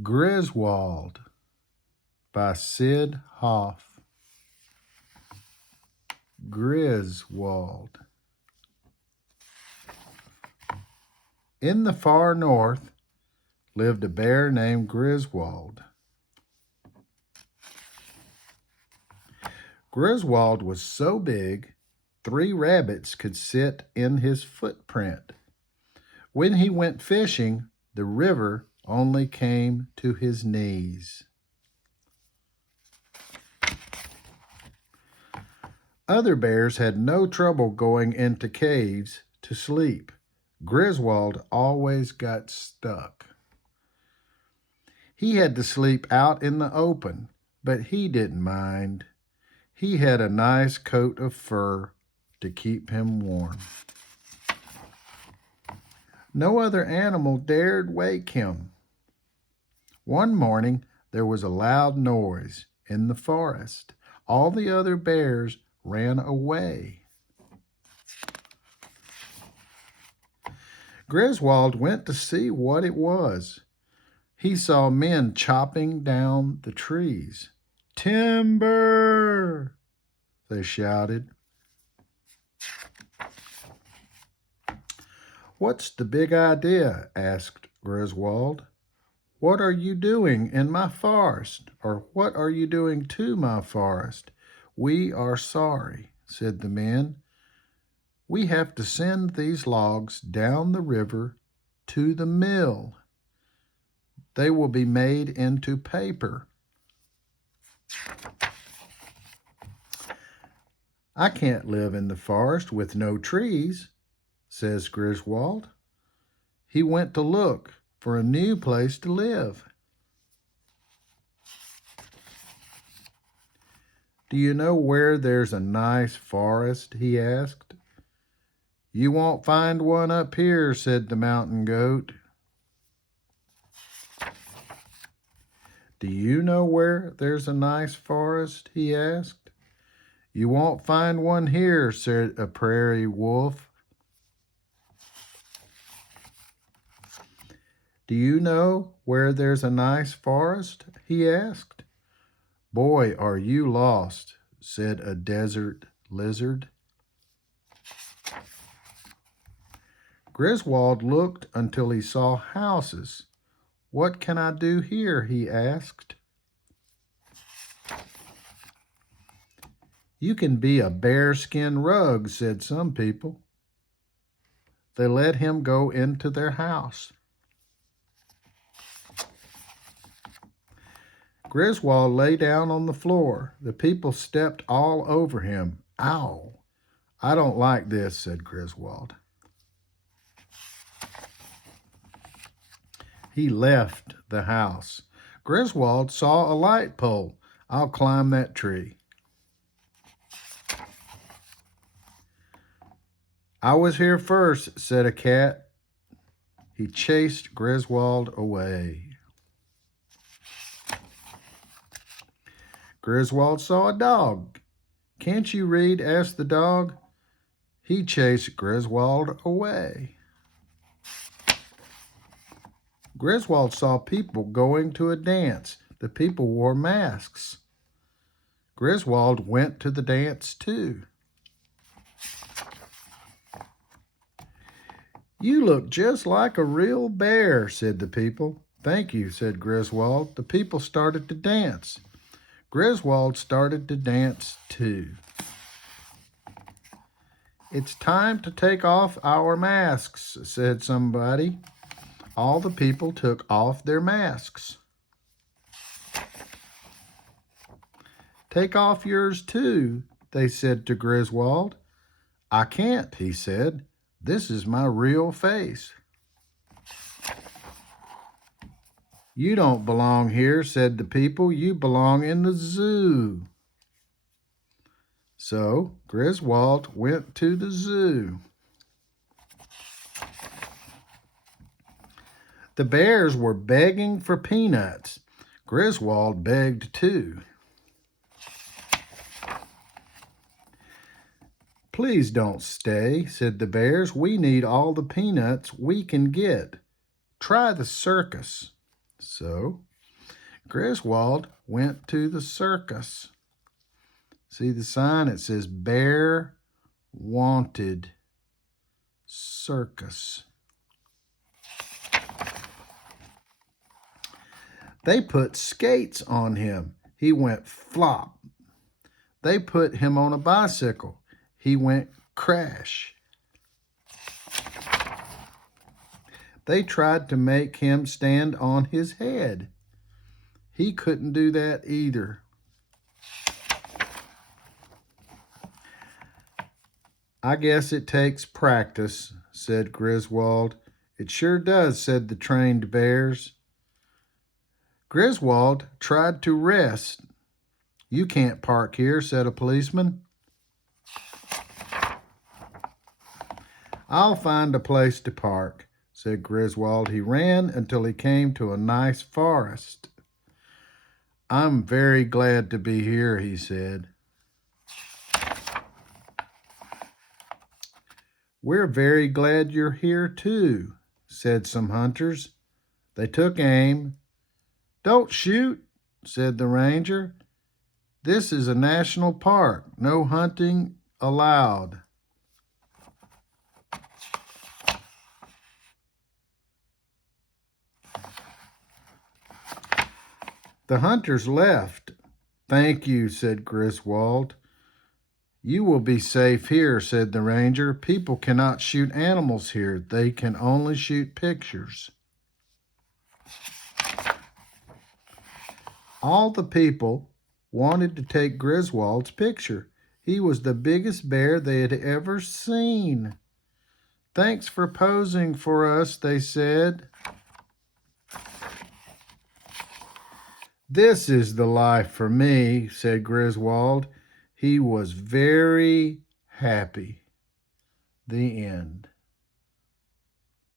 Grizzwold by Sid Hoff. Grizzwold. In the far north lived a bear named Grizzwold. Grizzwold was so big, 3 rabbits could sit in his footprint. When he went fishing, the river only came to his knees. Other bears had no trouble going into caves to sleep. Grizzwold always got stuck. He had to sleep out in the open, but he didn't mind. He had a nice coat of fur to keep him warm. No other animal dared wake him. One morning, there was a loud noise in the forest. All the other bears ran away. Grizzwold went to see what it was. He saw men chopping down the trees. "Timber!" they shouted. "What's the big idea?" asked Grizzwold. "What are you doing in my forest? Or what are you doing to my forest?" "We are sorry," said the men. "We have to send these logs down the river to the mill. They will be made into paper." "I can't live in the forest with no trees," says Grizzwold. He went to look for a new place to live. "Do you know where there's a nice forest?" he asked. "You won't find one up here," said the mountain goat. "Do you know where there's a nice forest?" he asked. "You won't find one here," said a prairie wolf. "Do you know where there's a nice forest?" he asked. "Boy, are you lost," said a desert lizard. Grizzwold looked until he saw houses. "What can I do here?" he asked. "You can be a bearskin rug," said some people. They let him go into their house. Grizzwold lay down on the floor. The people stepped all over him. "Ow! I don't like this," said Grizzwold. He left the house. Grizzwold saw a light pole. "I'll climb that tree." "I was here first," said a cat. He chased Grizzwold away. Grizzwold saw a dog. "Can't you read?" asked the dog. He chased Grizzwold away. Grizzwold saw people going to a dance. The people wore masks. Grizzwold went to the dance too. "You look just like a real bear," said the people. "Thank you," said Grizzwold. The people started to dance. Grizzwold started to dance too. "It's time to take off our masks," said somebody. All the people took off their masks. "Take off yours too," they said to Grizzwold. "I can't," he said. "This is my real face." "You don't belong here," said the people. "You belong in the zoo." So Grizzwold went to the zoo. The bears were begging for peanuts. Grizzwold begged too. "Please don't stay," said the bears. "We need all the peanuts we can get. Try the circus." So Griswold went to the circus. See the sign? It says Bear Wanted Circus. They put skates on him. He went flop. They put him on a bicycle. He went crash. They tried to make him stand on his head. He couldn't do that either. I guess it takes practice, said Griswold. It sure does, said the trained bears. Griswold tried to rest. You can't park here, said a policeman. I'll find a place to park, said Griswold. He ran until he came to a nice forest. I'm very glad to be here, he said. We're very glad you're here too, said some hunters. They took aim. Don't shoot, said the ranger. This is a national park. No hunting allowed. The hunters left. Thank you, said Griswold. You will be safe here, said the ranger. People cannot shoot animals here. They can only shoot pictures. All the people wanted to take Griswold's picture. He was the biggest bear they had ever seen. Thanks for posing for us, they said. This is the life for me, said Griswold. He was very happy. The end.